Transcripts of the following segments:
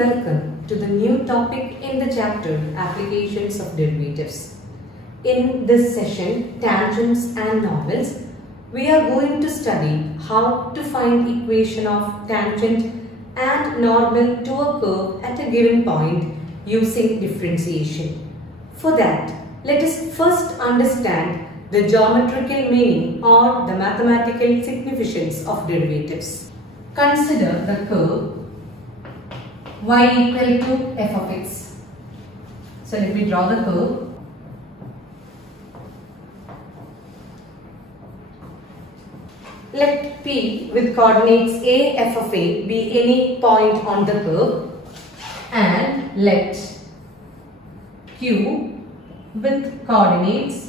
welcome to the new topic in the chapter Applications of Derivatives. In this session, Tangents and Normals, we are going to study how to find equation of tangent and normal to a curve at a given point using differentiation. For that, let us first understand the geometrical meaning or the mathematical significance of derivatives. Consider the curve y equal to f of x. So let me draw the curve. Let P with coordinates a, f of a be any point on the curve, and let Q with coordinates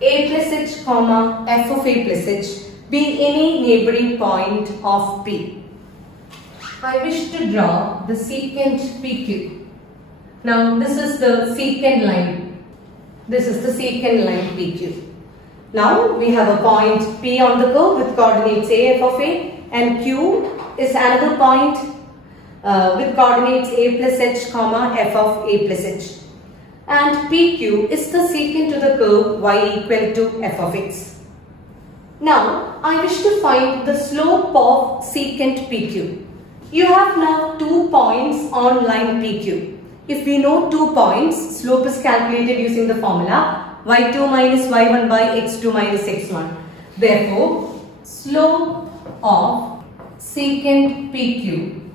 a plus h comma f of a plus h be any neighboring point of P. I wish to draw the secant PQ. Now this is the secant line. This is the secant line PQ. Now we have a point P on the curve with coordinates a, f of a, and Q is another point with coordinates a plus h comma f of a plus h. And PQ is the secant to the curve y equal to f of x. Now, I wish to find the slope of secant PQ. You have now 2 points on line PQ. If we know 2 points, slope is calculated using the formula y2 minus y1 by x2 minus x1. Therefore, slope of secant PQ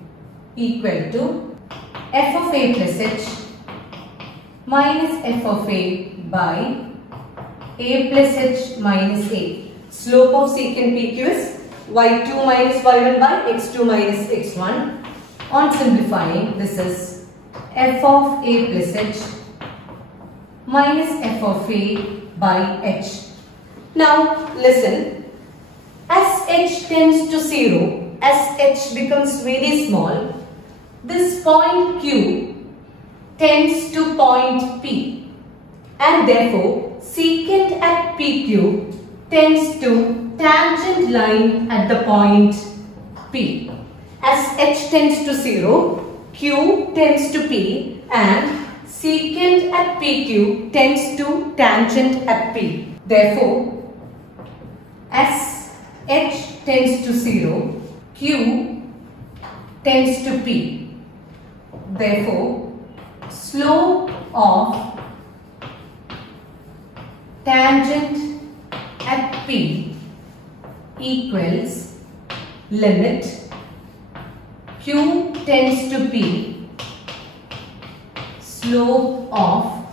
equal to f of a plus h minus f of a by a plus h minus a. Slope of secant PQ is y2 minus y1 by x2 minus x1. On simplifying, this is f of a plus h minus f of a by h. Now listen, as h tends to 0, as h becomes very small, this point Q tends to point P, and therefore secant at PQ tends to tangent line at the point P. As h tends to 0, Q tends to P, and secant at PQ tends to tangent at P. Therefore, as h tends to 0, Q tends to P. Therefore, slope of tangent at P equals limit Q tends to P slope of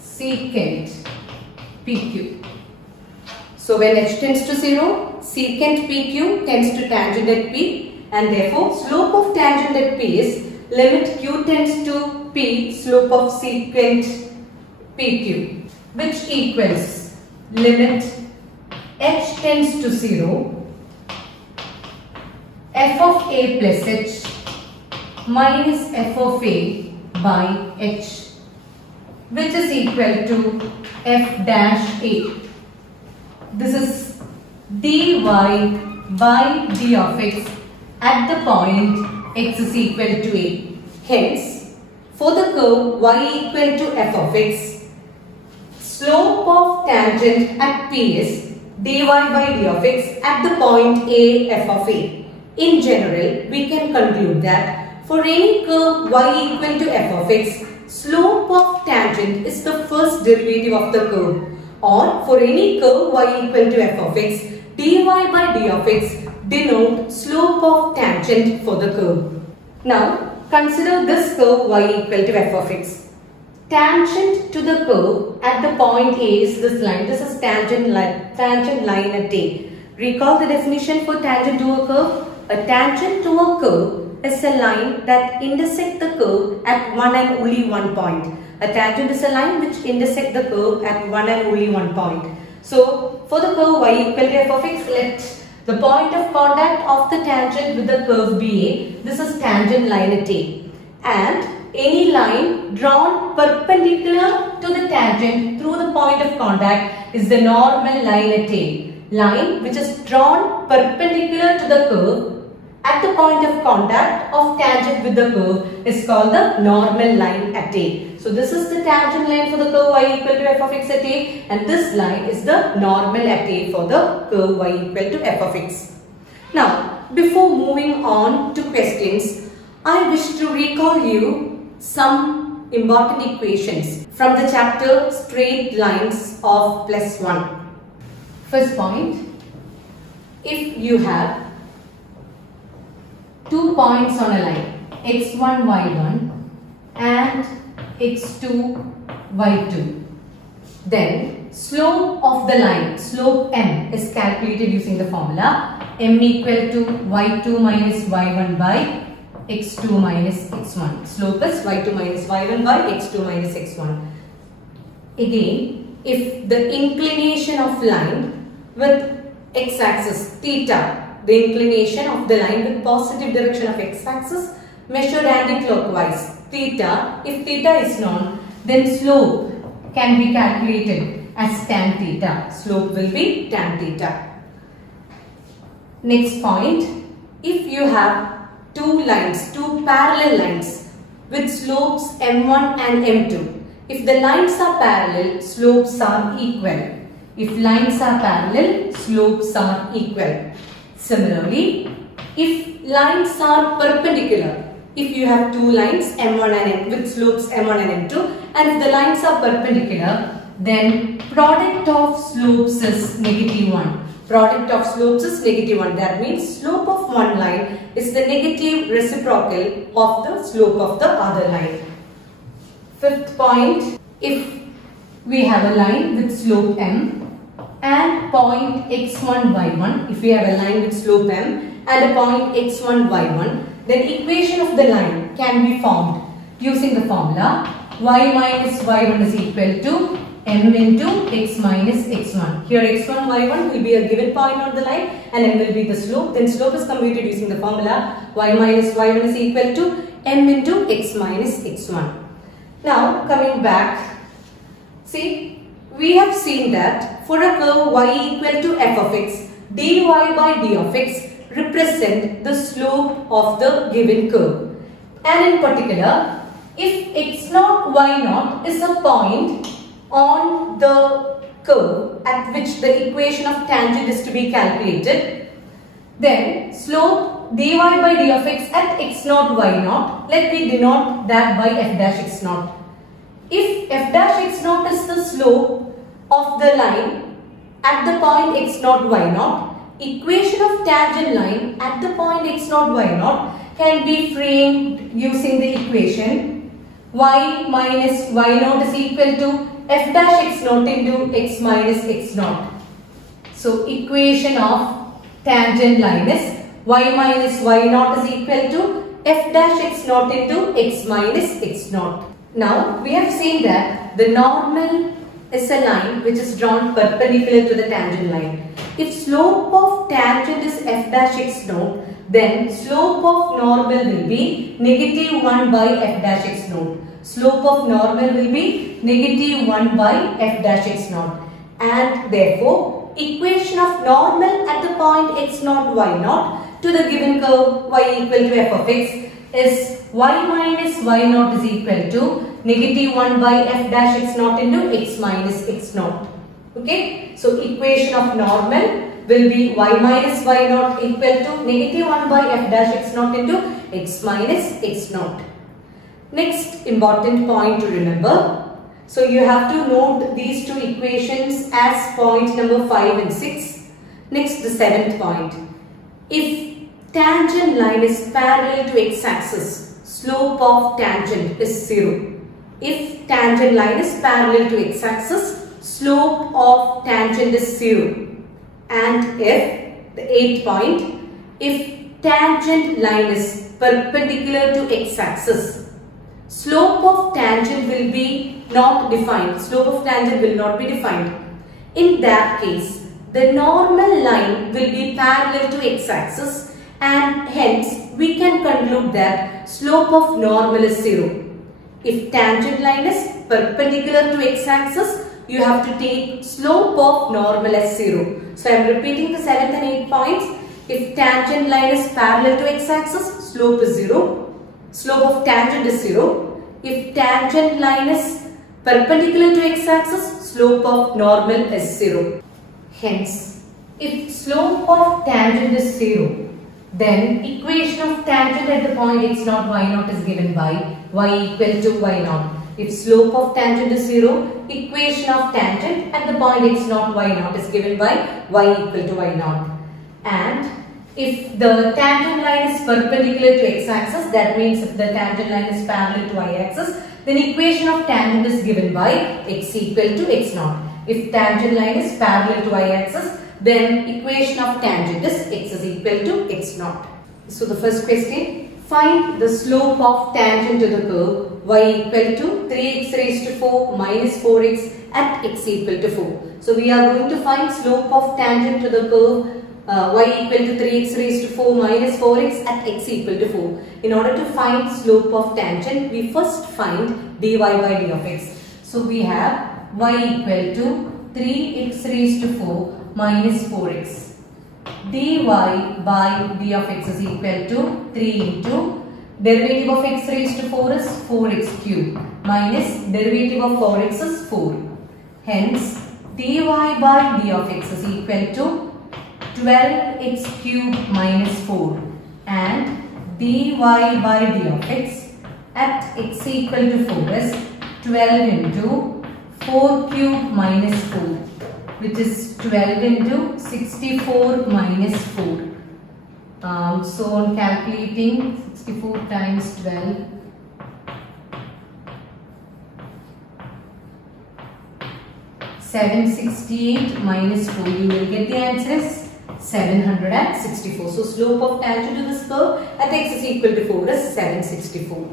secant PQ. So when h tends to 0, secant PQ tends to tangent at P, and therefore slope of tangent at P is limit Q tends to P slope of secant PQ, which equals limit h tends to 0 f of a plus h minus f of a by h, which is equal to f dash a. This is dy by d of x at the point x is equal to a. Hence, for the curve y equal to f of x, slope of tangent at P is dy by d of x at the point a, f of a. In general, we can conclude that for any curve y equal to f of x, slope of tangent is the first derivative of the curve, or for any curve y equal to f of x, dy by d of x denote slope of tangent for the curve. Now, consider this curve y equal to f of x. Tangent to the curve at the point A is this line. This is tangent line at A. Recall the definition for tangent to a curve. A tangent to a curve is a line that intersects the curve at one and only one point. A tangent is a line which intersects the curve at one and only one point. So, for the curve y equal to f of x, let the point of contact of the tangent with the curve be A. This is tangent line at A. And any line drawn perpendicular to the tangent through the point of contact is the normal line at A. line which is drawn perpendicular to the curve at the point of contact of tangent with the curve is called the normal line at A. So this is the tangent line for the curve y equal to f of x at A, and this line is the normal at A for the curve y equal to f of x. Now, before moving on to questions, I wish to recall you some important equations from the chapter Straight Lines of +1. First point, if you have 2 points on a line, x1, y1 and x2, y2, then slope of the line, slope m, is calculated using the formula m equal to y2 minus y1 by x2 minus x1. Slope is y2 minus y1 by x2 minus x1. Again, if the inclination of line with x-axis theta, the inclination of the line with positive direction of x-axis measured anti-clockwise theta, if theta is known, then slope can be calculated as tan theta. Slope will be tan theta. Next point, if you have two parallel lines with slopes m1 and m2, if the lines are parallel, slopes are equal. If lines are parallel, slopes are equal. Similarly, if lines are perpendicular, if you have two lines m1 and m with slopes m1 and m2, and if the lines are perpendicular, then product of slopes is -1. Product of slopes is -1. That means slope of one line is the negative reciprocal of the slope of the other line. Fifth point, if we have a line with slope m and point x1, y1, if we have a line with slope m and a point x1, y1, then equation of the line can be formed using the formula y minus y1 is equal to m into x minus x1. Here x1, y1 will be a given point on the line and m will be the slope. Then slope is computed using the formula y minus y1 is equal to m into x minus x1. Now coming back, see, we have seen that for a curve y equal to f of x, dy by d of x represent the slope of the given curve. And in particular, if x0, y0 is a point on the curve at which the equation of tangent is to be calculated, then slope dy by d of x at x0, y0, let me denote that by f dash x0. If f dash x0 is the slope of the line at the point x0, y0, equation of tangent line at the point x0, y0 can be framed using the equation y minus y0 is equal to f dash x0 into x minus x0. So equation of tangent line is y minus y0 is equal to f dash x0 into x minus x0. Now we have seen that the normal is a line which is drawn perpendicular to the tangent line. If slope of tangent is f dash x0, then slope of normal will be -1 by f dash x0. Slope of normal will be -1 by f dash x0, and therefore equation of normal at the point x0, y0 to the given curve y equal to f of x is y minus y0 is equal to -1 by f dash x0 into x minus x0. Okay, so equation of normal will be y minus y0 equal to -1 by f dash x0 into x minus x0. Next important point to remember. So you have to note these two equations as point number 5 and 6. Next, the seventh point. If tangent line is parallel to x-axis, slope of tangent is 0. If tangent line is parallel to x-axis, slope of tangent is 0. And if, the 8th point, if tangent line is perpendicular to x-axis, slope of tangent will be not defined. Slope of tangent will not be defined. In that case, the normal line will be parallel to x-axis, and hence we can conclude that slope of normal is 0. If tangent line is perpendicular to x-axis, you have to take slope of normal as 0. So I am repeating the 7th and 8th points. If tangent line is parallel to x-axis, slope is 0. Slope of tangent is 0. If tangent line is perpendicular to x-axis, slope of normal is 0. Hence, if slope of tangent is 0, then equation of tangent at the point x0, y0 is given by y equal to y0. If slope of tangent is 0, equation of tangent at the point x0, y0 is given by y equal to y0. And if the tangent line is perpendicular to x-axis, that means if the tangent line is parallel to y-axis, then equation of tangent is given by x equal to x0. If tangent line is parallel to y-axis, then equation of tangent is x is equal to x0. So the first question, find the slope of tangent to the curve y equal to 3x raised to 4 minus 4x at x equal to 4. So we are going to find slope of tangent to the curve y equal to 3x raised to 4 minus 4x at x equal to 4. In order to find slope of tangent, we first find dy by d of x. So we have y equal to 3x raised to 4 minus 4x. dy by d of x is equal to 3 into derivative of x raised to 4 is 4x cube minus derivative of 4x is 4. Hence, dy by d of x is equal to 12x cube minus 4 and dy by d of x at x equal to 4 is 12 into 4 cube minus 4, which is 12 into 64 minus 4. So on calculating 64 times 12, (768) minus 4, you will get the answer is 764. So slope of tangent to this curve at x is equal to 4 is 764.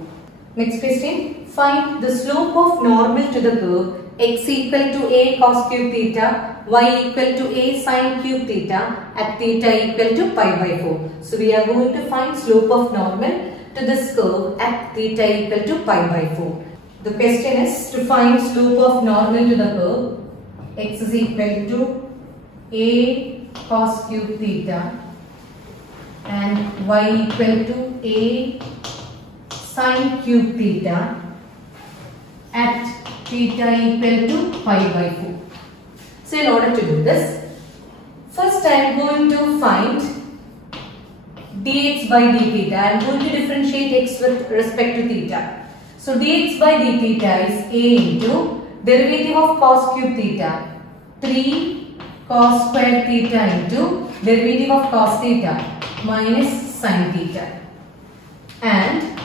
Next question, find the slope of normal to the curve x equal to a cos cube theta, y equal to a sin cube theta at theta equal to pi by 4. So we are going to find slope of normal to this curve at theta equal to pi by 4. The question is to find slope of normal to the curve x is equal to a cos cube theta and y equal to a sin cube theta at theta equal to pi by 4. So in order to do this, first I am going to find dx by d theta. I am going to differentiate x with respect to theta. So dx by d theta is a into derivative of cos cube theta, 3 cos square theta into derivative of cos theta minus sin theta, and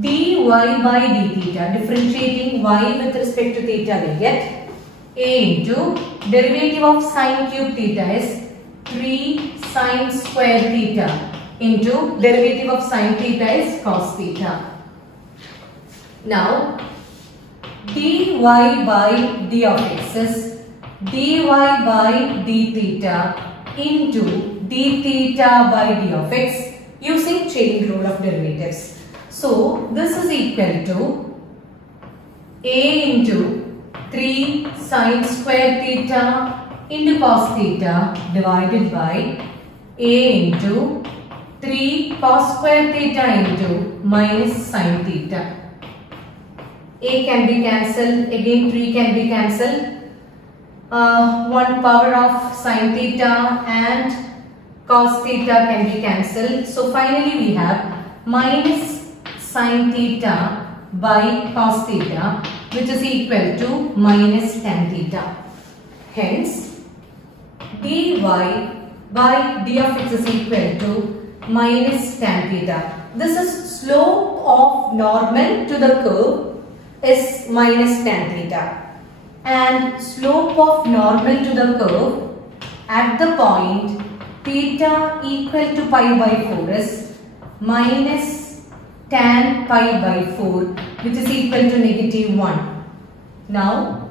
dy by d theta, differentiating y with respect to theta, we get a into derivative of sin cube theta is 3 sin square theta into derivative of sin theta is cos theta. Now dy by d of x is dy by d theta into d theta by d of x using chain rule of derivatives. So this is equal to a into 3 sin square theta into cos theta divided by a into 3 cos square theta into minus sin theta. A can be cancelled, again 3 can be cancelled. 1 power of sin theta and cos theta can be cancelled. So finally we have minus sin theta by cos theta, which is equal to minus tan theta. Hence, dy by d of x is equal to minus tan theta. This is slope of normal to the curve is minus tan theta, and slope of normal to the curve at the point theta equal to pi by 4 is minus tan pi by 4, which is equal to negative 1. Now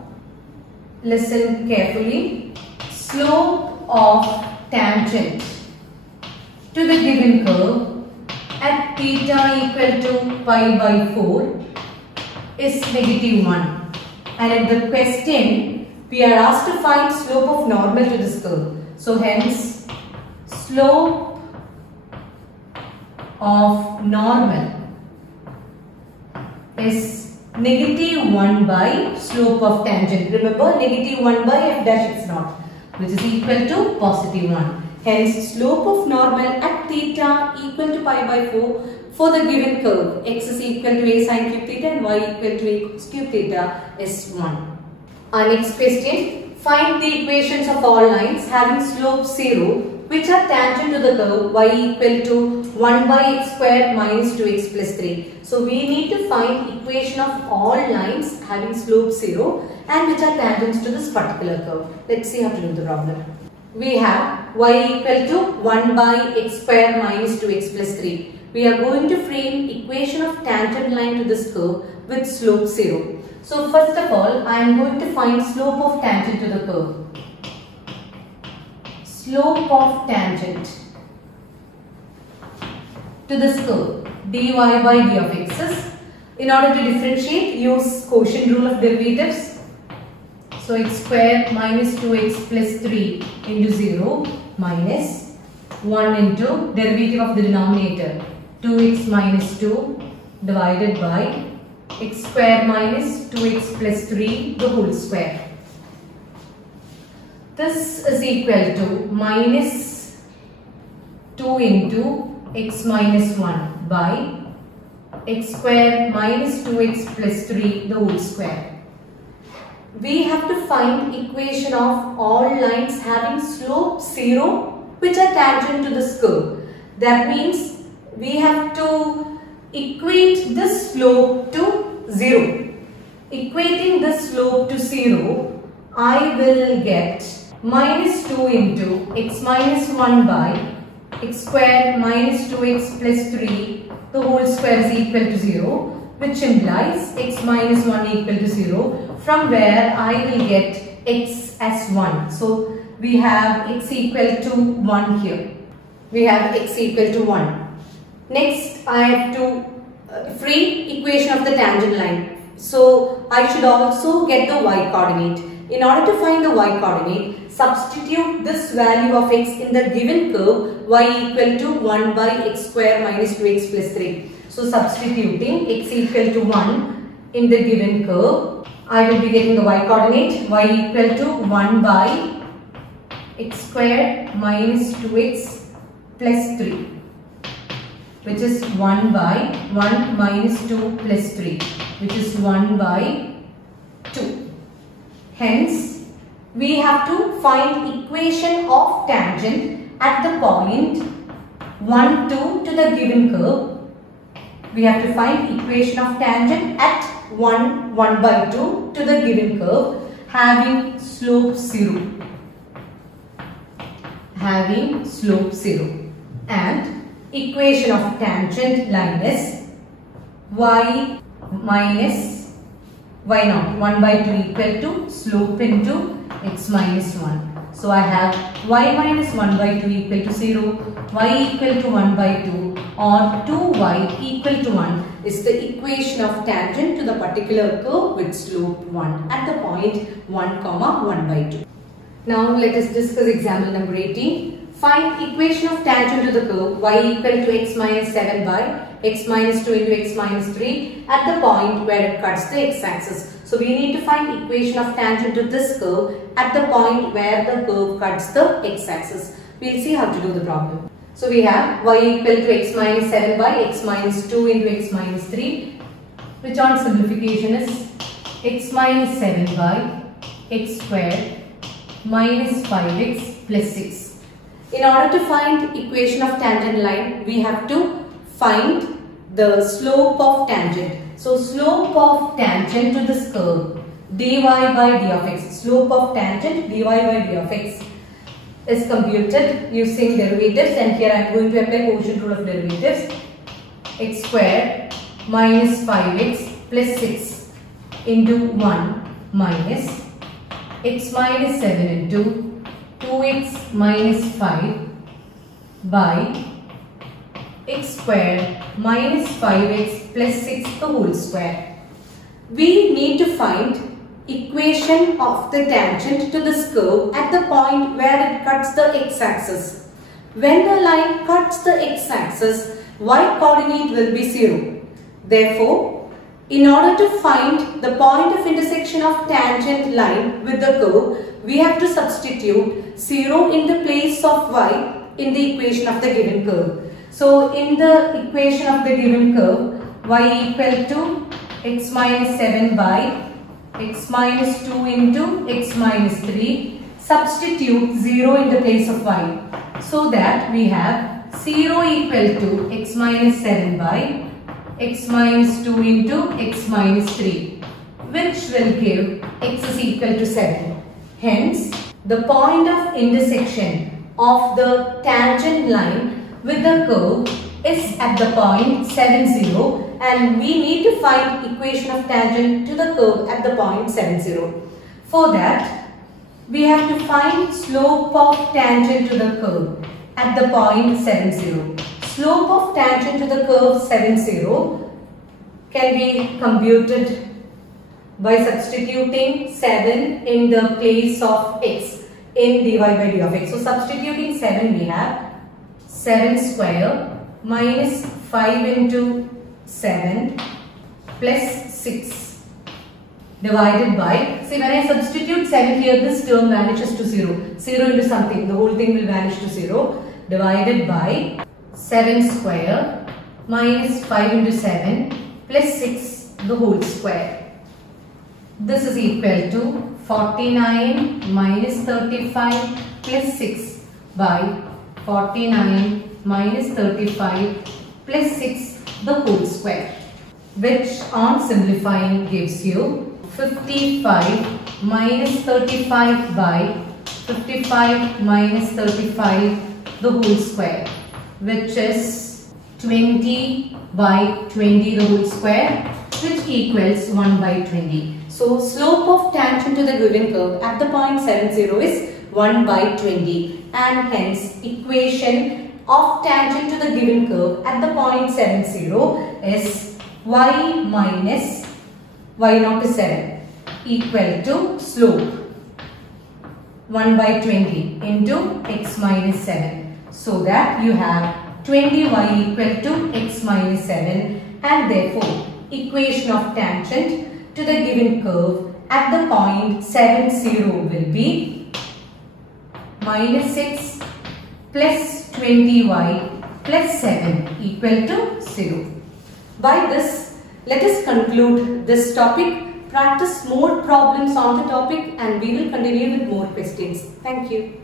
listen carefully. Slope of tangent to the given curve at theta equal to pi by 4 is negative 1, and in the question we are asked to find slope of normal to this curve. So hence slope of normal is negative 1 by slope of tangent. Remember, negative 1 by f dash x naught, which is equal to positive 1. Hence, slope of normal at theta equal to pi by 4 for the given curve. X is equal to a sin cube theta and y equal to a cos cube theta is 1. Our next question, find the equations of all lines having slope 0 which are tangent to the curve y equal to 1 by x squared minus 2x plus 3. So we need to find equation of all lines having slope 0 and which are tangents to this particular curve. Let's see how to do the problem. We have y equal to 1 by x squared minus 2x plus 3. We are going to frame equation of tangent line to this curve with slope 0. So first of all, I am going to find slope of tangent to the curve. Slope of tangent to this curve dy by d of x is, in order to differentiate, use quotient rule of derivatives. So x squared minus 2x plus 3 into 0 minus 1 into derivative of the denominator 2x minus 2 divided by x squared minus 2x plus 3 the whole square. This is equal to minus 2 into x minus 1 by x squared minus 2x plus 3 the whole square. We have to find equation of all lines having slope 0 which are tangent to this curve. That means we have to equate this slope to 0. Equating this slope to 0, I will get minus 2 into x minus 1 by x squared minus 2x plus 3 the whole square is equal to 0, which implies x minus 1 equal to 0, from where I will get x as 1. So we have x equal to 1 here. We have x equal to 1. Next, I have to free equation of the tangent line. So I should also get the y coordinate. In order to find the y coordinate, substitute this value of x in the given curve y equal to 1 by x square minus 2x plus 3. So substituting x equal to 1 in the given curve, I will be getting the y coordinate y equal to 1 by x square minus 2x plus 3, which is 1 by 1 minus 2 plus 3, which is 1 by 2. Hence, we have to find equation of tangent at the point 1, 2 to the given curve. We have to find equation of tangent at 1, 1 by 2 to the given curve having slope 0. Having slope 0. And equation of tangent line is y minus y naught 1 by 2 equal to slope into x minus 1. So I have y minus 1 by 2 equal to 0, y equal to 1 by 2 or 2y equal to 1 is the equation of tangent to the particular curve with slope 1 at the point 1 comma 1 by 2. Now let us discuss example number 18. Find equation of tangent to the curve y equal to x minus 7 by x minus 2 into x minus 3 at the point where it cuts the x-axis. So we need to find equation of tangent to this curve at the point where the curve cuts the x-axis. We will see how to do the problem. So we have y equal to x minus 7 by x minus 2 into x minus 3, which on simplification is x minus 7 by x squared minus 5x plus 6. In order to find equation of tangent line, we have to find the slope of tangent. So slope of tangent to this curve dy by d of x. Slope of tangent dy by d of x is computed using derivatives, and here I am going to apply quotient rule of derivatives. X squared minus 5x plus 6 into 1 minus x minus 7 into 2x minus 5 by x squared minus 5x plus 6 the whole square. We need to find equation of the tangent to this curve at the point where it cuts the x-axis. When the line cuts the x-axis, y coordinate will be 0. Therefore, in order to find the point of intersection of tangent line with the curve, we have to substitute 0 in the place of y in the equation of the given curve. So, in the equation of the given curve, y equal to x minus 7 by x minus 2 into x minus 3. Substitute 0 in the place of y. So that we have 0 equal to x minus 7 by x minus 2 into x minus 3, which will give x is equal to 7. Hence, the point of intersection of the tangent line with the curve is at the point 7, 0, and we need to find equation of tangent to the curve at the point 7, 0. For that, we have to find slope of tangent to the curve at the point 7, 0. Slope of tangent to the curve 7, 0 can be computed by substituting 7 in the place of x in dy by d of x. So, substituting 7, we have 7 square minus 5 into 7 plus 6 divided by, see, when I substitute 7 here, this term vanishes to 0. 0 into something, the whole thing will vanish to 0, divided by 7 square minus 5 into 7 plus 6 the whole square. This is equal to 49 minus 35 plus 6 by 49 minus 35 plus 6 the whole square, which on simplifying gives you 55 minus 35 by 55 minus 35 the whole square, which is 20 by 20 the whole square, which equals 1 by 20. So, slope of tangent to the given curve at the point 7, 0 is 1 by 20, and hence equation of tangent to the given curve at the point 7, 0 is y minus y naught is 7 equal to slope 1 by 20 into x minus 7. So that you have 20y equal to x minus 7, and therefore equation of tangent to the given curve at the point 7, 0 will be minus 6 plus 20y plus 7 equal to 0. By this, let us conclude this topic, practice more problems on the topic, and we will continue with more questions. Thank you.